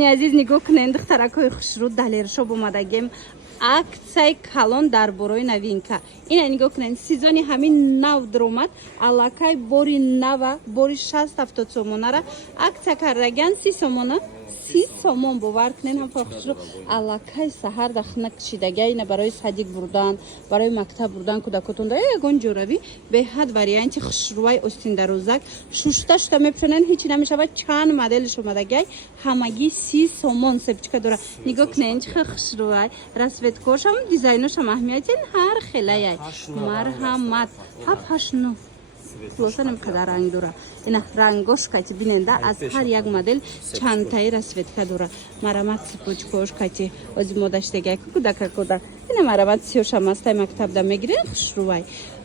дӯстони азиз нигоҳ кунед духтаракҳои хушрӯ далершоб омадагем аксияи калон дар бораи новинка. Ина нигоҳ кунед сезони ҳамин нав даромад аллакай бори нава бори 60-70 сомонара аксия кардаган 30 сомона 30 сомон бовар кунед ҳамфа хушрӯ аллакай саҳар дахна кшидага ина барои садик бурдан барои мактаб бурдан кӯдакотон дар ягон ҷоравӣ беҳад варианти хушрӯи остиндарӯзак шушта шуда мепӯшонанд ҳеҷ намешавад чанд моделиш омадагай ҳамагӣ 30 сомон сепчика дора нигоҳ кунед чихел хушрӯай расветкошам дизайношам аҳамиятин ҳар хелаяй марҳамат 7-8-9 хулоса намқадар ранг дора ина рангош кати биненда аз ҳар як модел чандтаи расветка дора марамат цепочкош кати озимодаштегай кудака кода ина марамат сиёшам астай мактабда мегирен хушрӯвай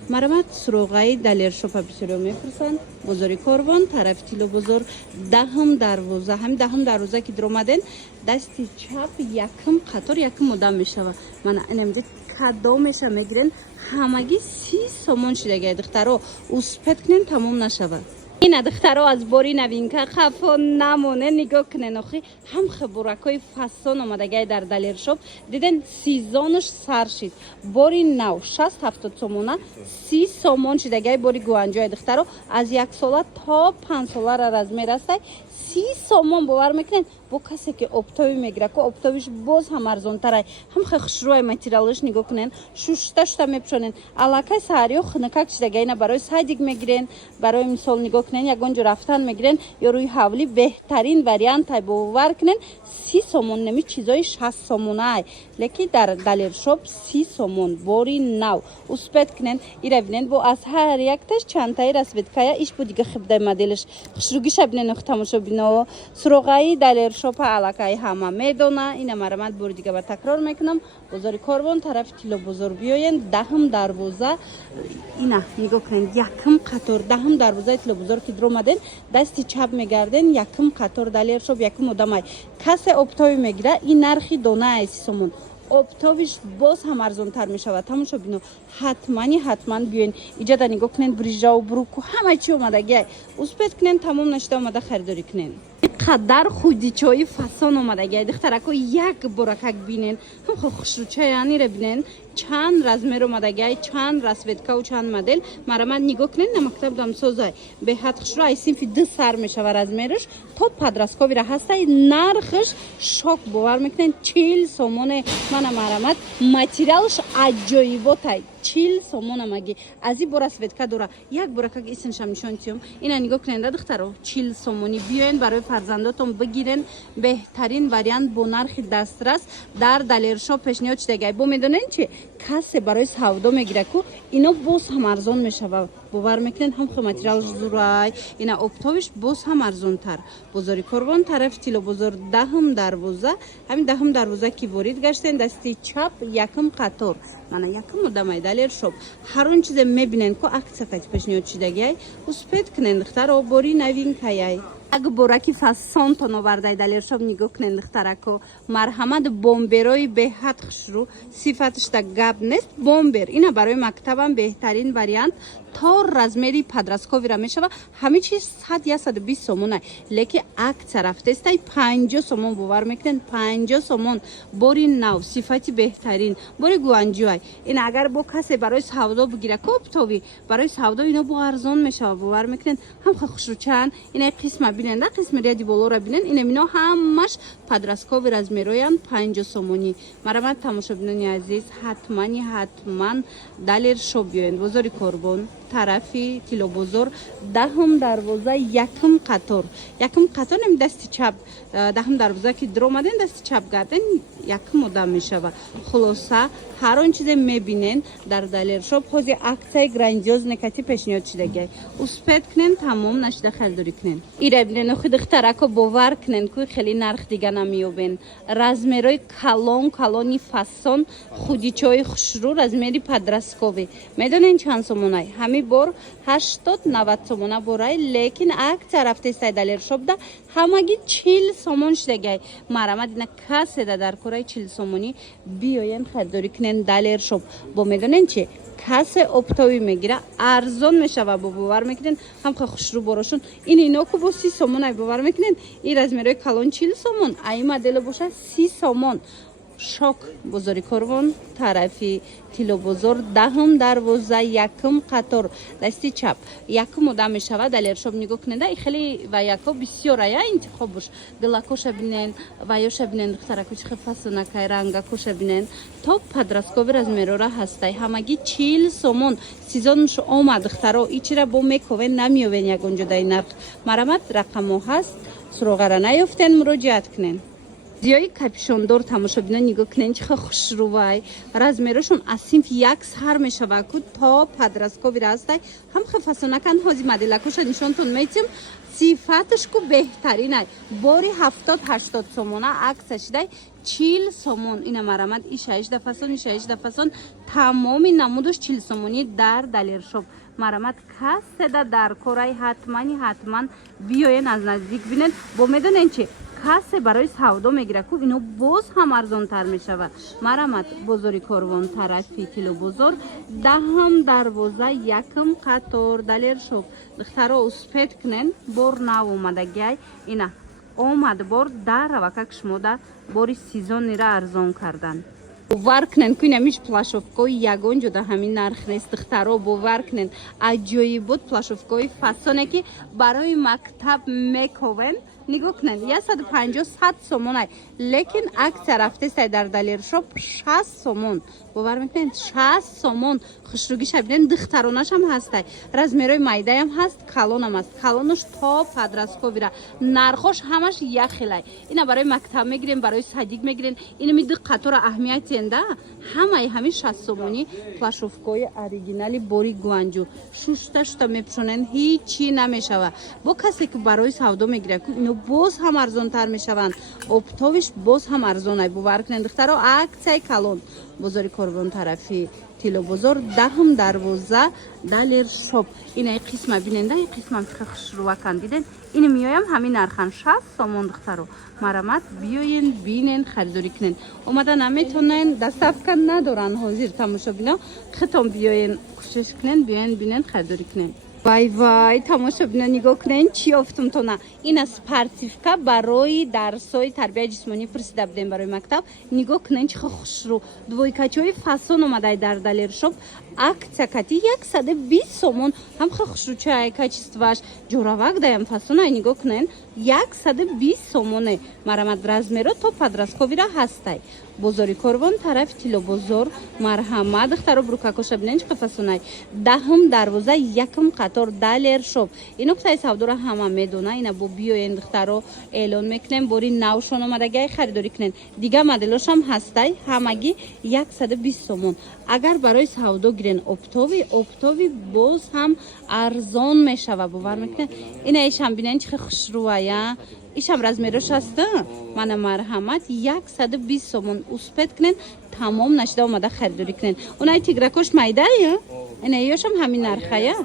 марамат суроғаи далершопа бисёриё мепурсанд бозори корвон тарафи тилу бозор даҳм дарвоза ҳамин даҳм дарвоза ки диромаден дасти чап якм қатор якм одам мешава мана инамҷа кадомеша мегирен ҳамагӣ 30 сомон шидагай духтаро успед кунен тамом нашавад ина духтаро аз бори новинка хафо намонен нигоҳ кунен охи ҳамха буракҳои фасон омадагай дар далершоп диден сезонаш сар шид бори нав 60-70 сомона 30 сомон шидагай бори гуанҷоя духтаро аз 1 сола то 5 солара размер астай 30 сомон бовар мекунен бо касе ки оптови мегира ко оптовиш боз ҳам арзонтарай ҳамха хушрӯи материалаш нигоҳ кунен шушта шуда мепӯшонен аллакай саҳариё хунакак шидагай ина барои садик мегирен барои мисол нигоҳ кунен ягон ҷо рафтан мегирен ё рӯи ҳавлӣ беҳтарин вариантай бовар кунен 30 сомон нами чизои 60 сомонаай леки дар далершоп 30 сомон бори нав успед кунен ира бинен бо аз ҳар якташ чандтаи расветкая иш бо дига хибдай моделиш хушрӯгиша бинен охи тамошобино суроғаи далершопа аллакай ҳама медона ина марамат бори дига ба такрор мекунам бозори корвон тарафи тило бозор биёен даҳм дарвоза ина нигоҳ кунед якм қатор даҳм дарвозаи тило бозор ки диромаден дасти чап мегарден якм қатор далершоп якм одамай касе оптови мегира ин нархи донаи 30 сомон оптовиш боз ҳам арзонтар мешавад тамошобино ҳатман биёен иҷада нигоҳ кунед брижаву бруку ҳама чи омадагиай успед кунен тамом нашуда омада харидорӣ кунен қадар худичои фасон омадагиай духтарако як боракак бинен ҳамхо хушрӯчаянира бинен чанд размер омадагиай чанд расветкаву чанд модел марамат нигоҳ кунед на мактаб дамсозай беҳад хушрӯ ай синфи д сар мешава размераш то подрастковира ҳастай нархаш шок бовар мекунен 40 сомоне мана марамат материалш аҷоиботай 40 сомона маги ази бо расветка дора як боракак исмшам нишонтиём ина нигоҳ куненда духтаро 40 сомони биёен барои фарзандотон бигирен беҳтарин вариант бо нархи дастрас дар далершоп пешниҳод шидагай бо медонен чи касе барои савдо мегира ку ино боз ҳам арзон мешава бовар мекунен ҳамхо материалш зурай ина оптовиш боз ҳам арзонтар бозори корвон тарафи тило бозор даҳм дарвоза ҳамин даҳм дарвоза ки ворид гаштен дасти чап якм қатор мана якм одамай далершоп ҳар он чизе мебинен ко аксия кати пешниҳод шидагиай успед кунен духтаро бори новинкаяй як бораки фасонтон овардай далершоп нигоҳ кунен духтарако марҳамат бомберои беҳад хушрӯ сифаташда гап нест бомбер ина барои мактабам беҳтарин вариант то размери подрастковира мешава ҳамин чиз 100-120 сомонай леки аксия рафтестай 50 сомон бовар мекунен 50 сомон бори нав сифати беҳтарин бори гуанҷоай ина агар бо касе барои савдо бигира коптови барои савдо ино бо арзон мешава бовар мекунен ҳамха хушрӯчаан ина қисма биненда қисми ряди болора бинен ина мино ҳамаш подрасткови размероян 50 сомонӣ марамат тамошобинони азиз ҳатман далершоп биёен бозори корбон тарафи тилобозор даҳм дарвоза якм қатор нами дасти чап даҳм дарвоза ки диромаден дасти чап гарден якм одам мешава хулоса ҳар он чизе мебинен дар далершоп ҳози аксияи грандиозне кати пешниҳод шидагай успед кунен тамом нашуда харидорӣ кунен ира бинен охи духтарако бовар кунен ку хеле нарх дига намеёбен размерои калони фасон худичои хушрӯ размери подрасткови медонен чанд сомонай ҳами бор 80-90 сомона борай, лекин акция рафтестай далер шобда ҳамаги 40 сомон шидагай. Марамад ина каседа дар кораи 40 сомонӣ биёен харидорӣ кунен далер шоб. Бо медонен чи касе оптовӣ мегира арзон мешава, бо бовар мекунен ҳамха хушрӯ борошун ин ино ку бо 30 сомон ай бовар мекунен. Ин размерои калон 40 сомон, ай модело боша 30 сомон. Шок бозори корвон тарафи тило бозор даҳм дарвоза якм қатор дасти чап якм одам мешавад. Далер шоб нигоҳ кунеда и хеле ваяко бисёр ая интихоб бош. Гилакоша бинен, ваёша бинен, духтараку чихе фасонакай рангакоша бинен. То падрасткови размерора ҳастай. Ҳамаги 40 сомон. Сезонш омад духтаро ичира бо мековен намиёвен ягон ҷодаи нарх. Марамат рақамо ҳаст. Суроғара наёфтен муроҷиат кунен. зиёи капюшондор тамошобина нигоҳ кунен чихе хушрӯвай. Размерошон аз синф як сар мешава ку то падрасткови растай. ҳамхе фасонакан ҳози моделакоша нишонтон метим. сифаташ ку беҳтаринай. Бори 70-80 сомона акция шидай 40 сомон. Ина марамад и 16 фасон, и 16 фасон тамоми намудаш 40 сомонӣ дар далершоп. Марамад каседа дар кораи ҳатман биёен аз наздик бинен. Бо медонен чи касе барои савдо мегира ку ино боз ҳам арзонтар мешава. Марамад бозори корвон тарафи тило бозор даҳм дарвоза якм қатор далер шоб. Духтаро успед кунен бор нав омадагиай ина омад бор дар равака кишмода бори сезонира арзон кардан. бовар кунен ку инамиш плашовкои ягон ҷода ҳамин нарх нест. духтаро бовар кунен аҷоибот плашовкои фасоне ки барои мактаб мековен. нигоҳ кунен 150-100 сомон ай, лекин акция рафтестай дар далершоп 60 сомон. бовар мекунен 60 сомон. хушрӯгиша бинен духтаронашам ҳастай. размерои майдаям ҳаст, калонам ҳаст. калонош то падрастковира. нархош ҳамаш яхелай. ина барои мактаб мегирен, барои садик мегирен. инами ду қатора аҳамиятенда ҳамаи ҳамин 60 сомонӣ плашовкои оригинали бори гуанҷу шушта мепӯшонен ҳичи намешава. бо касе ки барои савдо мегира ку ино боз ҳам арзонтар мешаванд. оптовиш боз ҳам арзонай. бовар кунен духтаро аксияи калон бозори корвон тарафи тило бозор даҳм дарвоза далер шоп. инаи қисма биненда и қисмам чихе хушрӯвакан диден. ини миёям ҳамин нархан 60 сомон духтаро. марамат биёен бинен харидорӣ кунен. омада наметонен доставка надоран ҳозир тамошобино. хитон биёен кӯшиш кунен биёен бинен харидорӣ кунен. вай тамошобино нигоҳ кунен чи ёфтумтона. ина спортивка барои дарсои тарбияи ҷисмонӣ пурсида будем барои мактаб. нигоҳ кунен чихе хушрӯ двойкачаҳои фасон омадай дар далершоп. акция кати 120 сомон. ҳамха хушрӯчаи качестваш ҷоравак даям фасонай. нигоҳ кунен 120 сомоне. марамад размеро то падрастковира ҳастай. бозори корвон тарафи тило бозор марҳамат духтаро брукакоша бинен чихе фасонай. даҳм дарвоза якм қатор далер шоб. ин нуқтаи савдора ҳама медона. ина бо биёен духтаро эълон мекунем бори навшон омадагиай харидорӣ кунен. дига моделошам ҳастай ҳамаги 120 сомон. агар барои савдо гирен оптови боз ҳам арзон мешава. бовар мекунен ина ишам бинен чихе хушрӯая. ишам размерош аста. мана марҳамат 120 сомон. успед кунен тамом нашида омада харидорӣ кунен. унаи тигракош майдая ина ёшам ҳамин нархая.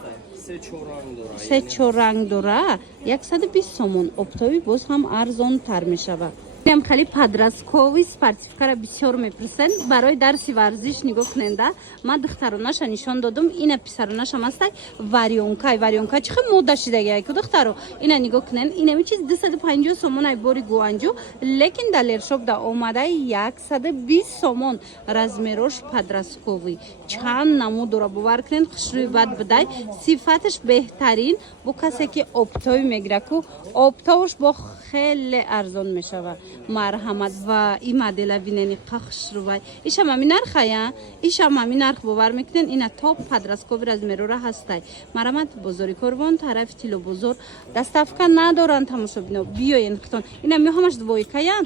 се чор ранг дора 120 сомон. оптови боз ҳам арзонтар мешава. инам хали падрасткови спортивкара бисёр мепурсен. барои дарси варзиш нигоҳ куненда ман духтаронаша нишон додум. ина писаронашам ҳастай. варёнка чихе мода шидагиай ку духтаро. ина нигоҳ кунен инами чиз 250 сомон ай бори гуанҷу, лекин далершопда омадай 120 сомон. размерош падрасткови чанд намуд дора. бовар кунен хушрӯи бад бидай. сифаташ беҳтарин. бо касе ки оптови мегира ку оптоваш бо хеле арзон мешава. марҳамат ва и модела бинени қахшрувай. ишам ҳамин нархая. ишам ҳамин нарх бовар мекунен. ина топ падрасткови размерора ҳастай. марҳамат бозори корвон тарафи тило бозор доставка надоран тамошобино. биёен хитон. ина миҳамаш двойкая.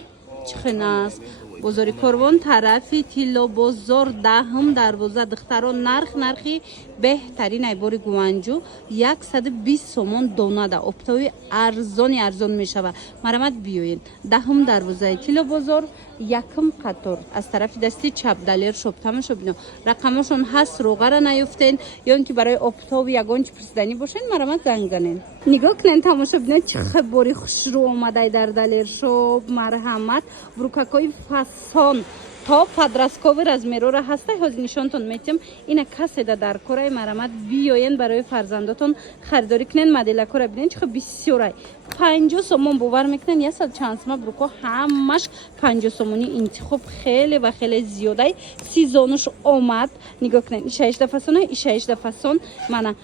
чихенас бозори Корвон тарафи Тилло бозор даҳм дарвоза духтарон нархи беҳтарин айбори гуванҷу 120 сомон донада оптови арзон мешава. Марамат биёед даҳм дарвозаи Тилло бозор якм қатор аз тарафи дасти чап далер шоп тамошо бино рақамошон ҳаст роғара наёфтен ё ин ки барои оптови ягон чи пурсиданӣ бошен марамат занг занен. Нигоҳ кунен тамошо бино чӣ бори хушрӯ омадай дар далер шоп марҳамат буркакои фасон то подросткови размерора ҳастай ҳозир нишонтон метиҳам ина каседа дар кораи марамат биёен барои фарзандотон харидорӣ кунен моделакора бинен чихо бисёрай 50 сомон бовар мекунен ясад чансма бруко ҳамаш 50 сомони интихоб хеле ва хеле зиёдай сезонуш омад нигоҳ кунен ишаишда фасонай ишаишда фасон мана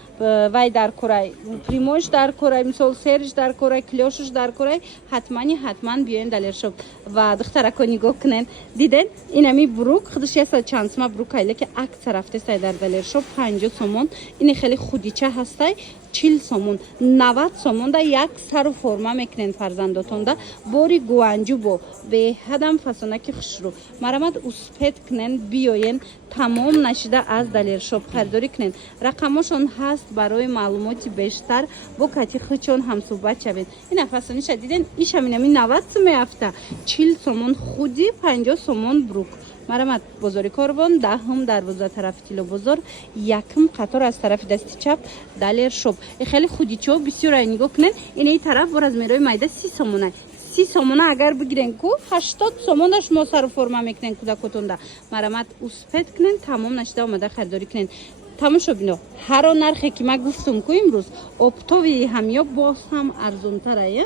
вай дар кораи примош дар кораи мисол сериш дар кораи клёшуш дар кораи ҳатман биёен далер шоп ва духтарако нигоҳ кунен диден инами брук худаш ясад чансма брукайла ки акция рафтестай дар далер шоп 50 сомон ини хеле худича ҳастай 40 сомон 90 сомон да як сару форма мекунен фарзандотонда бори гуанҷу бо беҳадам фасонаки хушрӯ марамат успед кунен биёен тамом нашида аз далер шоп харидорӣ кунен рақамошон ҳаст барои маълумоти бештар бо кати хичон ҳамсӯҳбат шавед ина фасониша диден ишаминами 90 сум меафта 40 сомон худи 50 сомон брук марамат бозори Корвон даҳм дарвоза тарафи Тилло бозор якм қатор аз тарафи дасти чап далер шоп хеле худичо бисёрай нигоҳ кунен инаи тараф бо размерои майда 30 сомонай 30 сомона агар бигирен ку 80 сомона шумо сару форма мекунен кӯдакотонда марамат успед кунен тамом нашида омада харидорӣ кунен тамошо бино ҳаро нархе ки ман гуфтум ку имрӯз оптови ҳамёб боз ҳам арзонтарая